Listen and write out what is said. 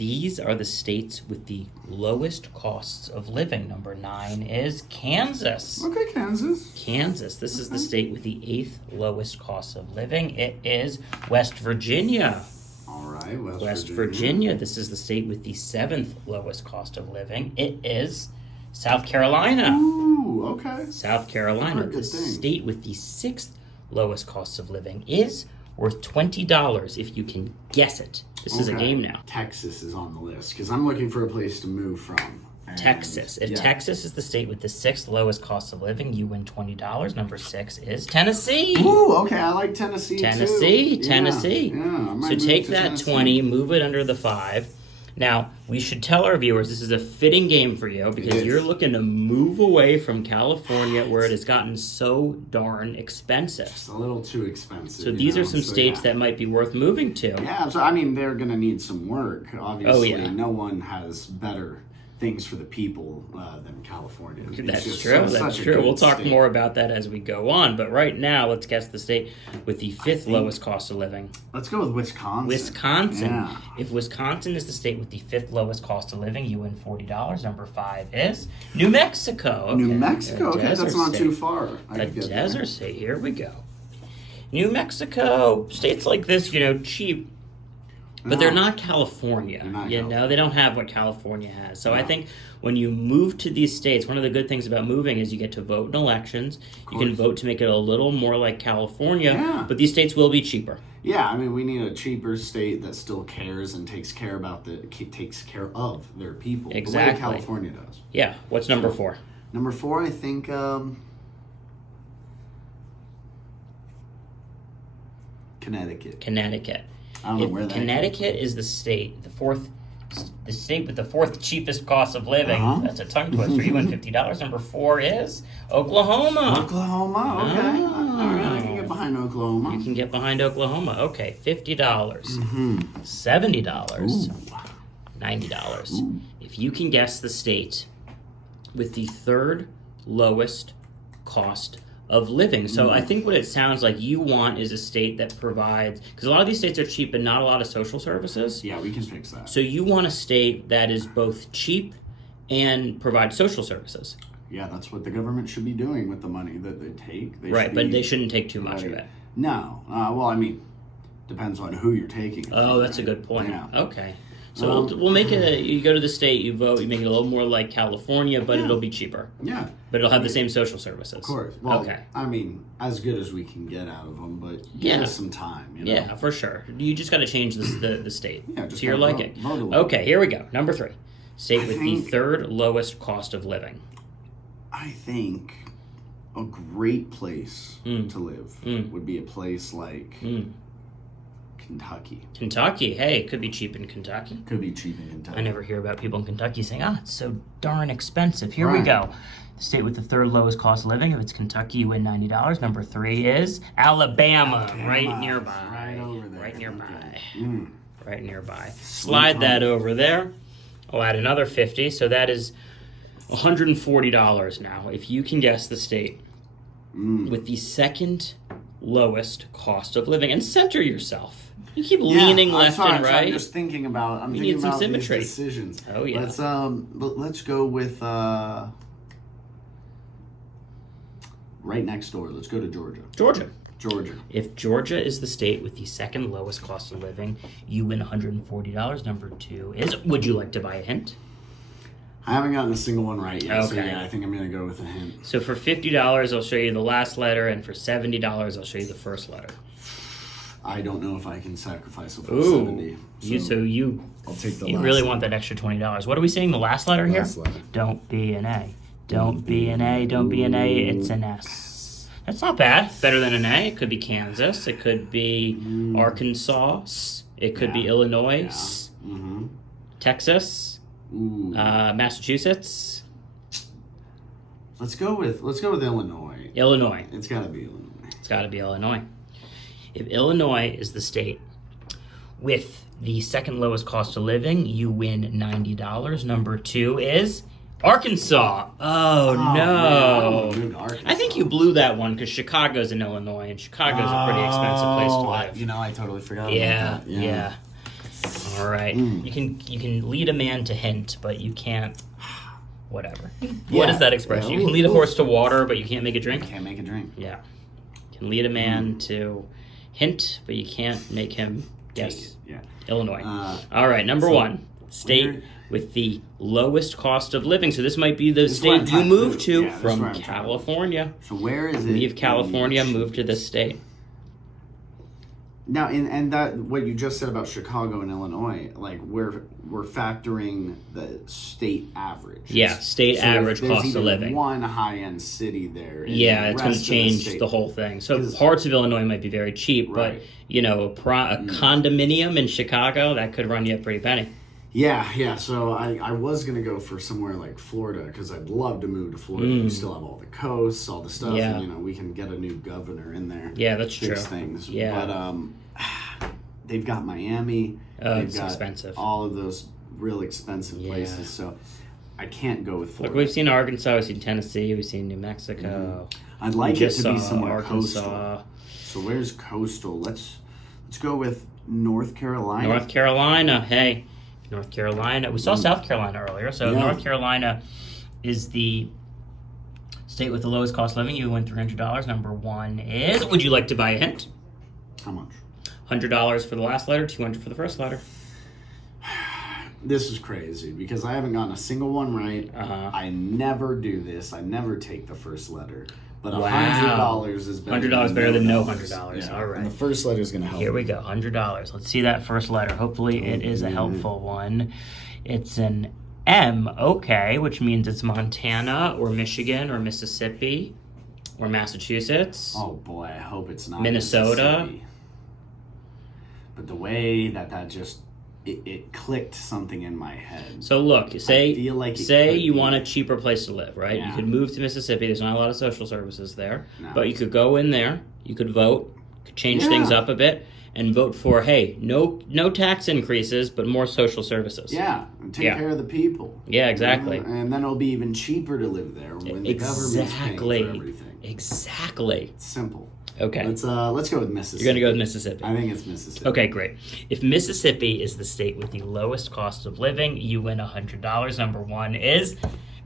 these are the states with the lowest costs of living. Number 9 is Kansas. Okay, Kansas. Kansas. This is the state with the 8th lowest cost of living. It is West Virginia. All right, West Virginia. This is the state with the 7th lowest cost of living. It is South Carolina. Ooh, okay. South Carolina. The state with the 6th lowest cost of living is worth $20 if you can guess it. This is a game now. Texas is on the list because I'm looking for a place to move from. Texas. If Texas is the state with the 6th lowest cost of living, you win $20. Number 6 is Tennessee. Ooh, okay. I like Tennessee too. Tennessee. Yeah, so take that 20, move it under the 5. Now, we should tell our viewers this is a fitting game for you because you're looking to move away from California where it has gotten so darn expensive. Just a little too expensive. So these are some states that might be worth moving to. Yeah, so I mean, they're going to need some work. Obviously, no one has better things for the people than California. That's true. That's true. We'll talk more about that as we go on. But right now, let's guess the state with the 5th lowest cost of living. Let's go with Wisconsin. Wisconsin. Yeah. If Wisconsin is the state with the 5th lowest cost of living, you win $40. Number 5 is New Mexico. Okay. New Mexico. Okay, that's not too far. A desert state. Here we go. New Mexico. States like this, cheap. But they're not California. They don't have what California has. So I think when you move to these states, one of the good things about moving is you get to vote in elections. You can vote to make it a little more like California, but these states will be cheaper. Yeah, I mean, we need a cheaper state that still cares and takes care of their people. Exactly. The way California does. Yeah. What's number 4? Number 4, I think Connecticut. I don't know where that Connecticut is the state, the state with the 4th cheapest cost of living. That's a tongue twister. You win $50. Number 4 is Oklahoma. Oklahoma, okay. All right, I can get behind Oklahoma. You can get behind Oklahoma. Okay, $50. $70. $90. If you can guess the state with the 3rd lowest cost of living. So I think what it sounds like you want is a state that provides, because a lot of these states are cheap but not a lot of social services. Yeah, we can fix that. So you want a state that is both cheap and provides social services. Yeah, that's what the government should be doing with the money that they take. They shouldn't take too much of it. No. Well, I mean, depends on who you're taking it from, that's a good point. Yeah. Okay. So we'll make it, you go to the state, you vote, you make it a little more like California, but it'll be cheaper. Yeah. But it'll have the same social services. Of course. Well, I mean, as good as we can get out of them, but give us some time. Yeah, for sure. You just got to change the state to your liking. Vote okay, here we go. Number 3. State with the 3rd lowest cost of living. I think a great place to live would be a place like Kentucky. Kentucky. Hey, it could be cheap in Kentucky. Could be cheap in Kentucky. I never hear about people in Kentucky saying, it's so darn expensive. Here we go. The state with the 3rd lowest cost of living. If it's Kentucky, you win $90. Number 3 is Alabama. Right nearby. Right over there. Right nearby. Okay. Right nearby. Slide that over there. I'll add another 50. So that is $140 now. If you can guess the state with the 2nd lowest cost of living. And center yourself. You keep leaning left and right. I'm just thinking about. You need some symmetry. These decisions. Oh yeah. Let's go with right next door. Let's go to Georgia. Georgia. If Georgia is the state with the 2nd lowest cost of living, you win $140. Number 2 is. Would you like to buy a hint? I haven't gotten a single one right yet. Okay. So yeah, I think I'm going to go with a hint. So for $50, I'll show you the last letter, and for $70, I'll show you the first letter. I don't know if I can sacrifice a full 70. I'll take the you last really want that extra $20. What are we saying? The last letter here? Letter. Don't be an A. Don't be an A. Don't be an A. It's an S. That's not bad. Better than an A. It could be Kansas. It could be Arkansas. It could be Illinois. Texas. Massachusetts. Let's go with Illinois. Illinois. It's got to be Illinois. It's got to be Illinois. If Illinois is the state with the 2nd lowest cost of living, you win $90. Number 2 is Arkansas. Oh no. Man, I think you blew that one because Chicago's in Illinois, and Chicago's a pretty expensive place to live. I totally forgot Yeah, about that. yeah. All right. You can lead a man to hint, but you can't. Whatever. What is that expression? You can lead a horse to water, but you can't make a drink. Can't make a drink. Yeah. You can lead a man to hint, but you can't make him guess. Yeah. Illinois. All right. Number one, state with the lowest cost of living. So this might be the state you move to from California. So where is it? Leave California, move to this state. Now, and that what you just said about Chicago and Illinois, like we're factoring the state average. Yeah, state average cost of living. One high-end city there. Yeah, it's going to change the whole thing. So parts of Illinois might be very cheap, but you know, a condominium in Chicago that could run you a pretty penny. Yeah. So I was gonna go for somewhere like Florida because I'd love to move to Florida. We still have all the coasts, all the stuff, and, you know, we can get a new governor in there. Yeah, that's fix true. Things. Yeah, but they've got Miami. It's expensive. All of those real expensive places. So I can't go with Florida. Look, we've seen Arkansas, we've seen Tennessee, we've seen New Mexico. I'd like it to be somewhere Arkansas. coastal. So where's coastal? Let's go with North Carolina. North Carolina, hey. North Carolina. We saw South Carolina earlier. So North Carolina is the state with the lowest cost of living. You win $300. Number one is, would you like to buy a hint? How much? $100 for the last letter, $200 for the first letter. This is crazy because I haven't gotten a single one right. I never do this. I never take the first letter. But $100 is better. $100 better than no $100. Yeah. All right. And the first letter is going to help. Here we go. $100. Let's see that first letter. Hopefully it is a helpful one. It's an M. Okay, which means it's Montana or Michigan or Mississippi or Massachusetts. Oh boy, I hope it's not Minnesota. But the way that just it clicked something in my head. So look, say you want a cheaper place to live, right? You could move to Mississippi. There's not a lot of social services there, but you could go in there. You could vote. Could change things up a bit and vote for no tax increases, but more social services. Yeah, and take care of the people. Yeah, exactly. And then it'll be even cheaper to live there when the government's paying for everything. Exactly. It's simple. Okay. Let's go with Mississippi. You're going to go with Mississippi. I think it's Mississippi. Okay, great. If Mississippi is the state with the lowest cost of living, you win $100. Number one is